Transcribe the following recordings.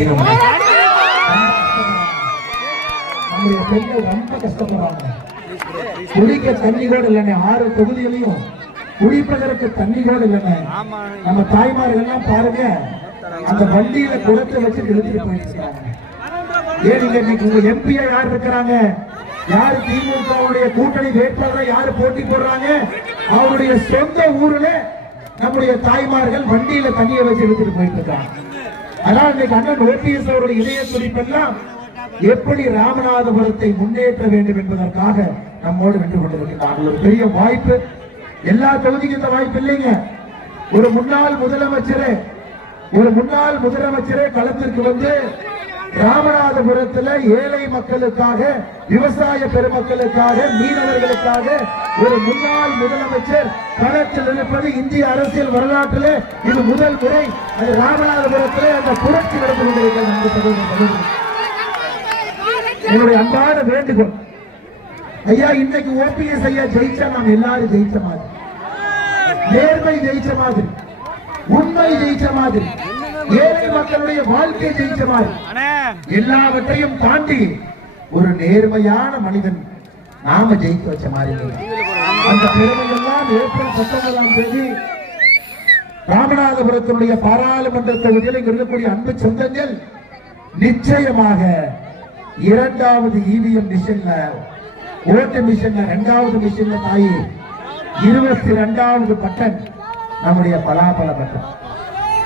செய்யணும். நம்முடைய பெண்கள் ரொம்ப கஷ்டப்படுறாங்க. குடிக்க தண்ணி கூட இல்லைன்னு ஆறு தொகுதிகளையும் குடிப்பதற்கு தண்ணி கூட இல்லைன்னு நம்ம தாய்மார்கள் எல்லாம் பாருங்க அந்த வண்டியில குடத்தை வச்சு இழுத்துட்டு போயிட்டு இருக்காங்க ஏன் இன்னைக்கு உங்க எம்பியா யார் இருக்கிறாங்க? யார் திமுகவுடைய கூட்டணி வேட்பாளரை யாரு போட்டி போடுறாங்க? அவருடைய சொந்த ஊர்ல நம்முடைய தாய்மார்கள் வண்டியில தண்ணியை வச்சு எடுத்துட்டு போயிட்டு இருக்காங்க. அதனால இன்னைக்கு அண்ணன் ஓபிஎஸ் அவருடைய இதய துடிப்பெல்லாம் எப்படி ராமநாதபுரத்தை முன்னேற்ற வேண்டும் என்பதற்காக நம்மோடு நின்று கொண்டிருக்கிறார்கள் ஒரு பெரிய வாய்ப்பு. எல்லா தொகுதிக்கும் இந்த வாய்ப்பு இல்லைங்க. ஒரு முன்னாள் முதலமைச்சரே ஒரு முன்னாள் முதலமைச்சரே களத்திற்கு வந்து ராமநாதபுரத்துல ஏழை மக்களுக்காக விவசாய பெருமக்களுக்காக மீனவர்களுக்காக ஒரு முன்னாள் முதலமைச்சர் களத்தில் இருப்பது இந்திய அரசியல் வரலாற்றிலே இது முதல் முறை. அது ராமநாதபுரத்திலே அந்த புரட்சி நடந்து கொண்டிருக்கிறது என்னுடைய அன்பான வேண்டுகோள். ஐயா இன்னைக்கு ஓபிஎஸ் ஐயா ஜெயிச்சா நாம் எல்லாரும் ஜெயிச்ச மாதிரி. நேர்மை ஜெயிச்ச மாதிரி. உண்மை ஜெயிச்ச மாதிரி. ஏழை மக்களுடைய வாழ்க்கை ஜெயிச்ச மாதிரி. எல்லாவற்றையும் தாண்டி ஒரு நேர்மையான மனிதன் நாம ஜெயிக்க வச்ச மாதிரி அந்த பெருமையெல்லாம் ஏப்ரல் பத்தொன்பதாம் தேதி ராமநாதபுரத்தினுடைய பாராளுமன்ற தொகுதியில் இங்க இருக்கக்கூடிய அன்பு சொந்தங்கள் நிச்சயமாக இரண்டாவது இவிஎம் மிஷின்ல ஓட்டு மிஷின்ல இரண்டாவது மிஷின்ல தாயி இருபத்தி இரண்டாவது பட்டன் நம்முடைய பலாபல பட்டன்.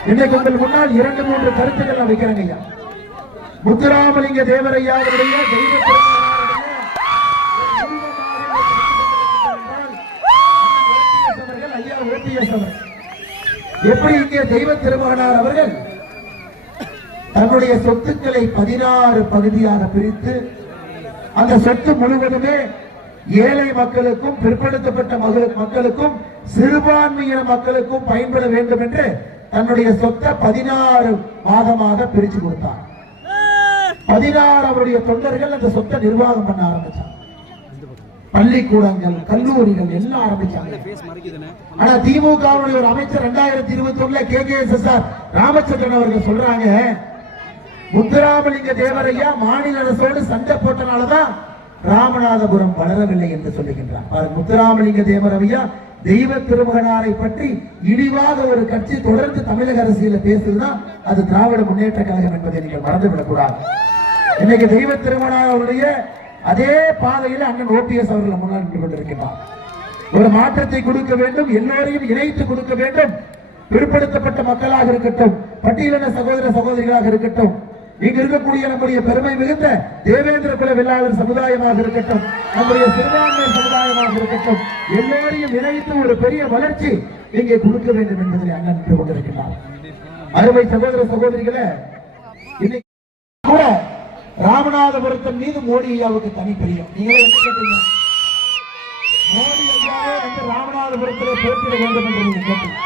இன்னைக்கு உங்கள் முன்னால் இரண்டு மூன்று கருத்துக்கள் நான் வைக்கிறேன் ஐயா. முத்துராமலிங்க தேவரையாவுடைய தெய்வ ஐயா எப்படி இங்கே தெய்வ திருமகனார் அவர்கள் தன்னுடைய சொத்துக்களை பதினாறு பகுதியாக பிரித்து அந்த சொத்து முழுவதுமே ஏழை மக்களுக்கும் பிற்படுத்தப்பட்ட மக்களுக்கும் சிறுபான்மையின மக்களுக்கும் பயன்பட வேண்டும் என்று தன்னுடைய சொத்தை பதினாறு மாதமாக பிரிச்சு கொடுத்தார். பதினாறு அவருடைய தொண்டர்கள் அந்த சொத்தை நிர்வாகம் பண்ண ஆரம்பித்தார் பள்ளிக்கூடங்கள் கல்லூரிகள் எல்லாம் ஆரம்பிச்சாங்க. ஆனா திமுகவுடைய ஒரு அமைச்சர் ரெண்டாயிரத்தி இருபத்தி ஒண்ணுல K K S S R Ramachandran அவர்கள் சொல்றாங்க முத்துராமலிங்க தேவரையா மாநில அரசோடு சண்டை போட்டனாலதான் ராமநாதபுரம் வளரவில்லை என்று சொல்லுகின்றார். முத்துராமலிங்க தேவரையா தெய்வ திருமகனாரை பற்றி இழிவாக ஒரு கட்சி தொடர்ந்து தமிழக அரசியல பேசுதுன்னா அது திராவிட முன்னேற்ற கழகம் என்பதை நீங்கள் மறந்துவிடக் கூடாது. இன்னைக்கு தெய்வ திருமணார் அவருடைய அதே பாதையில் அண்ணன் ஓபிஎஸ் அவர்கள் முன்னால் நின்று கொண்டிருக்கின்றார். ஒரு மாற்றத்தை கொடுக்க வேண்டும் எல்லோரையும் இணைத்து கொடுக்க வேண்டும். பிற்படுத்தப்பட்ட மக்களாக இருக்கட்டும் பட்டியலின சகோதர சகோதரிகளாக இருக்கட்டும் இங்கு இருக்கக்கூடிய நம்முடைய பெருமை மிகுந்த தேவேந்திர குல வெள்ளாளர் சமுதாயமாக இருக்கட்டும் நம்முடைய சிறுபான்மை சமுதாயமாக இருக்கட்டும் எல்லோரையும் இணைத்து ஒரு பெரிய வளர்ச்சி இங்கே கொடுக்க வேண்டும் என்பதை அண்ணன் நின்று கொண்டிருக்கிறார் அருமை சகோதர சகோதரிகளை இன்னைக்கு கூட ராமநாதபுரத்தின் மீது மோடி ஐயாவுக்கு தனி பிரியம். நீங்களே என்ன கேட்டீங்க? மோடி ஐயாவே வந்து ராமநாதபுரத்திலே போட்டியிட வேண்டும் என்று நீங்க கேட்டீங்க.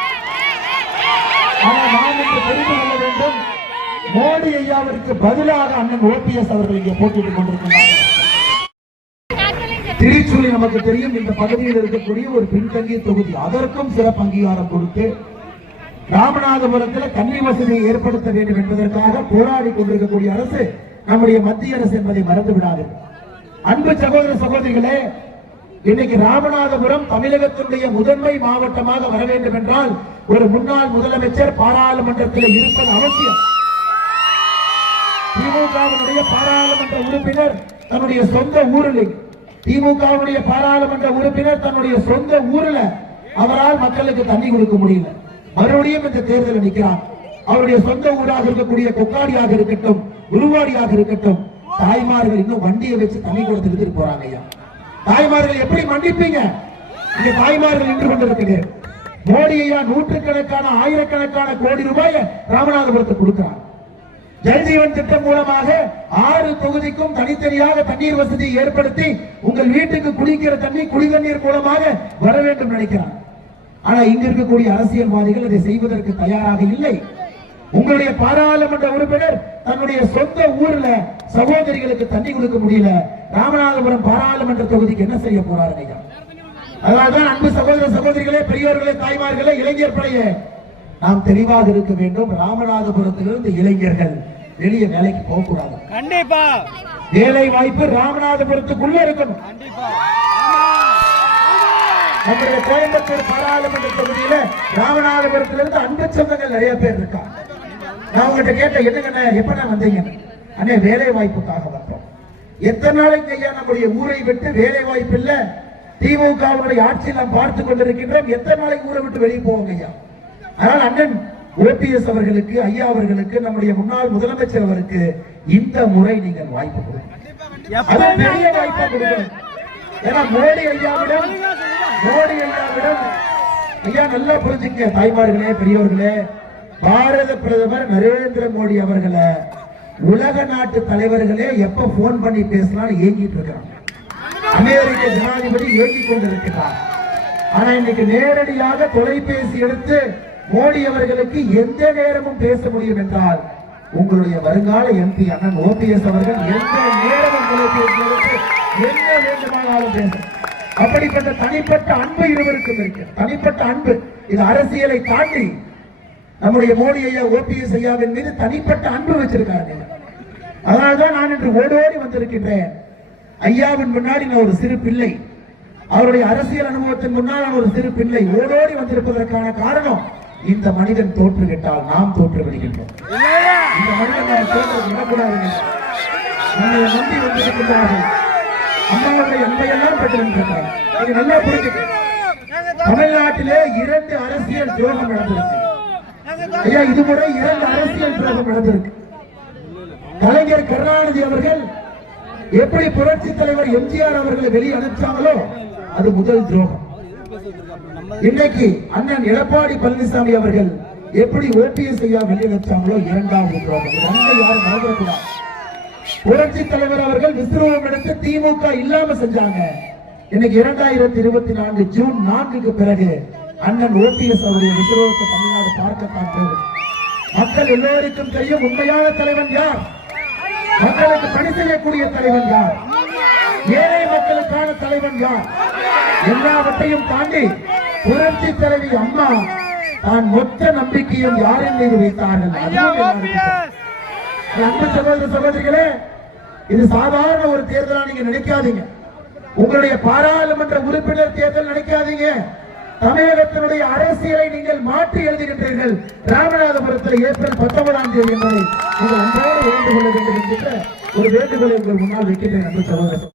ஆனால் நாம் இன்று தெரிந்து கொள்ள வேண்டும் மோடி ஐயாவிற்கு பதிலாக அண்ணன் ஓபிஎஸ் அவர்கள் இங்கே போட்டியிட்டுக் கொண்டிருக்கிறார் திருச்சூழி நமக்கு தெரியும் இந்த பகுதியில் இருக்கக்கூடிய ஒரு பின்தங்கிய தொகுதி. அதற்கும் சிறப்பு அங்கீகாரம் கொடுத்து ராமநாதபுரத்தில் கன்னி வசதியை ஏற்படுத்த வேண்டும் என்பதற்காக போராடி கொண்டிருக்கக்கூடிய அரசு நம்முடைய மத்திய அரசு என்பதை மறந்து விடாது. அன்பு சகோதர சகோதரிகளே இன்னைக்கு ராமநாதபுரம் தமிழகத்தினுடைய முதன்மை மாவட்டமாக வர வேண்டும் என்றால் ஒரு முன்னாள் முதலமைச்சர் பாராளுமன்றத்தில் இருப்பது அவசியம். திமுகவினுடைய பாராளுமன்ற உறுப்பினர் தன்னுடைய சொந்த ஊரில் திமுகவுடைய பாராளுமன்ற உறுப்பினர் தன்னுடைய சொந்த ஊரில் அவரால் மக்களுக்கு தண்ணி கொடுக்க முடியல. மறுபடியும் இந்த தேர்தலில் நிற்கிறார். அவருடைய சொந்த ஊராக இருக்கக்கூடிய கொக்காடியாக இருக்கட்டும் உருவாடியாக இருக்கட்டும். தாய்மார்கள் இன்னும் வண்டியை வச்சு தண்ணி கொடுத்துட்டு போறாங்க ஐயா. தாய்மார்கள் எப்படி மன்னிப்பீங்க? இங்க தாய்மார்கள் நின்று கொண்டிருக்கிறேன் மோடி ஐயா நூற்றுக்கணக்கான ஆயிரக்கணக்கான கோடி ரூபாயை ராமநாதபுரத்துக்கு கொடுக்கிறார். ஜல்ஜீவன் திட்டம் மூலமாக ஆறு தொகுதிக்கும் தனித்தனியாக தண்ணீர் வசதியை ஏற்படுத்தி உங்கள் வீட்டுக்கு குடிக்கிற தண்ணி குடிதண்ணீர் மூலமாக வர வேண்டும் நினைக்கிறார். ஆனா இங்க இருக்கக்கூடிய அரசியல்வாதிகள் அதை செய்வதற்கு தயாராக இல்லை. உங்களுடைய பாராளுமன்ற உறுப்பினர் தன்னுடைய சொந்த ஊர்ல சகோதரிகளுக்கு தண்ணி கொடுக்க முடியல. ராமநாதபுரம் பாராளுமன்ற தொகுதிக்கு என்ன செய்ய ஐயா? அதனால்தான் அன்பு சகோதர சகோதரிகளே பெரியோர்களே தாய்மார்களே இளைஞர் படையே நாம் தெளிவாக இருக்க வேண்டும். ராமநாதபுரத்திலிருந்து இளைஞர்கள் வெளியே வேலைக்கு போக கூடாது கண்டிப்பா. வேலை வாய்ப்பு ராமநாதபுரத்துக்குள்ள இருக்கணும். நம்முடைய கோயம்புத்தூர் பாராளுமன்ற தொகுதியில ராமநாதபுரத்துல இருந்து அன்பு சொந்தங்கள் நிறைய பேர் இருக்காங்க. நான் உங்ககிட்ட கேட்ட என்னங்கண்ணே எப்ப வந்தீங்க? அண்ணே வேலை வாய்ப்புக்காக வந்தோம். எத்தனை நாளைக்கு ஐயா நம்முடைய ஊரை விட்டு வேலை வாய்ப்பு இல்ல திமுகவுடைய ஆட்சி நாம் பார்த்து கொண்டிருக்கின்றோம். எத்தனை நாளைக்கு ஊரை விட்டு வெளியே போவோங்க ஐயா? அதனால் அண்ணன் ஓபிஎஸ் அவர்களுக்கு ஐயா அவர்களுக்கு நம்முடைய முன்னாள் முதலமைச்சர் அவருக்கு இந்த முறை நீங்கள் வாய்ப்பு கொடுங்க ஏன்னா மோடி ஐயாவிடம் மோடி ஐயாவிடம் ஐயா நல்லா புரிஞ்சுங்க தாய்மார்களே பெரியவர்களே பாரத பிரதமர் நரேந்திர மோடி அவர்களை உலக நாட்டு தலைவர்களே எப்ப போன் பண்ணி பேசலாம்னு ஏங்கிட்டு இருக்கிறாங்க. அமெரிக்க ஜனாதிபதி ஏங்கிக் கொண்டிருக்கிறார். ஆனா இன்னைக்கு நேரடியாக தொலைபேசி எடுத்து மோடி அவர்களுக்கு எந்த நேரமும் பேச முடியும் என்றால் உங்களுடைய வருங்கால எம்பி அண்ணன் ஓபிஎஸ் அவர்கள் எந்த நேரமும் தொலைபேசி எடுத்து என்ன வேண்டுமானாலும் பேச அப்படிப்பட்ட தனிப்பட்ட அன்பு இருவருக்கும் இருக்கு. தனிப்பட்ட அன்பு. இது அரசியலை தாண்டி நம்முடைய மோடி ஐயா ஓபிஎஸ் ஐயாவின் மீது தனிப்பட்ட அன்பு வச்சிருக்காங்க அதனால்தான் நான் இன்று ஓடோடி வந்திருக்கின்றேன். ஐயாவின் முன்னாடி நான் ஒரு சிறு பிள்ளை அவருடைய அரசியல் அனுபவத்தின் முன்னால் நான் ஒரு சிறு பிள்ளை ஓடோடி வந்திருப்பதற்கான காரணம் இந்த மனிதன் தோற்றுவிட்டால் நாம் தோற்று விடுகின்றோம் இந்த மனிதன் தோற்று விடக்கூடாதுங்க நம்மை நம்பி வந்திருக்கின்றார்கள். அம்மாவுடைய அன்பையெல்லாம் பெற்றிருக்கிறார் இது நல்லா புரிஞ்சுக்க தமிழ்நாட்டிலே இரண்டு அரசியல் துரோகம் நடந்திருக்கு. ஐயா இது முறை இரண்டு அரசியல் பிரகம் நடந்திருக்கு. கலைஞர் கருணாநிதி அவர்கள் எப்படி புரட்சி தலைவர் எம்ஜிஆர் அவர்களை வெளியே அனுப்பிச்சாங்களோ அது முதல் துரோகம். இன்னைக்கு அண்ணன் எடப்பாடி பழனிசாமி அவர்கள் எப்படி ஓபிஎஸ் ஐயா வெளியே அனுப்பிச்சாங்களோ இரண்டாவது துரோகம். இது யாரும் மறந்துடக்கூடாது. புரட்சி தலைவர் அவர்கள் விஸ்ரூபம் எடுத்து திமுக இல்லாம செஞ்சாங்க. இன்னைக்கு இரண்டாயிரத்தி இருபத்தி நான்கு ஜூன் நான்குக்கு பிறகு அண்ணன் ஓபிஎஸ் அவருடைய விஸ்ரூபத்தை தமிழ்நாடு பார்க்கத்தான் போகுது மக்கள் எல்லோருக்கும் தெரியும் உண்மையான தலைவன் யார்? மக்களுக்கு பணி செய்யக்கூடிய தலைவன் யார்? ஏழை மக்களுக்கான தலைவன் யார்? எல்லாவற்றையும் தாண்டி புரட்சி தலைவி அம்மா தான் மொத்த நம்பிக்கையும் யாரின் மீது வைத்தார்கள்? அன்பு சகோதர சகோதரிகளே இது சாதாரண ஒரு தேர்தலா நீங்க நினைக்காதீங்க. உங்களுடைய பாராளுமன்ற உறுப்பினர் தேர்தல் நினைக்காதீங்க. தமிழகத்தினுடைய அரசியலை நீங்கள் மாற்றி எழுதுகின்றீர்கள் ராமநாதபுரத்தில் ஏப்ரல் பத்தொன்பதாம் தேதி என்பதை நீங்கள் அன்றாட வேண்டுகொள்ள வேண்டும் என்கின்ற ஒரு வேண்டுகோளை உங்கள் முன்னால் வைக்கின்றேன் அன்பு சகோதரர்.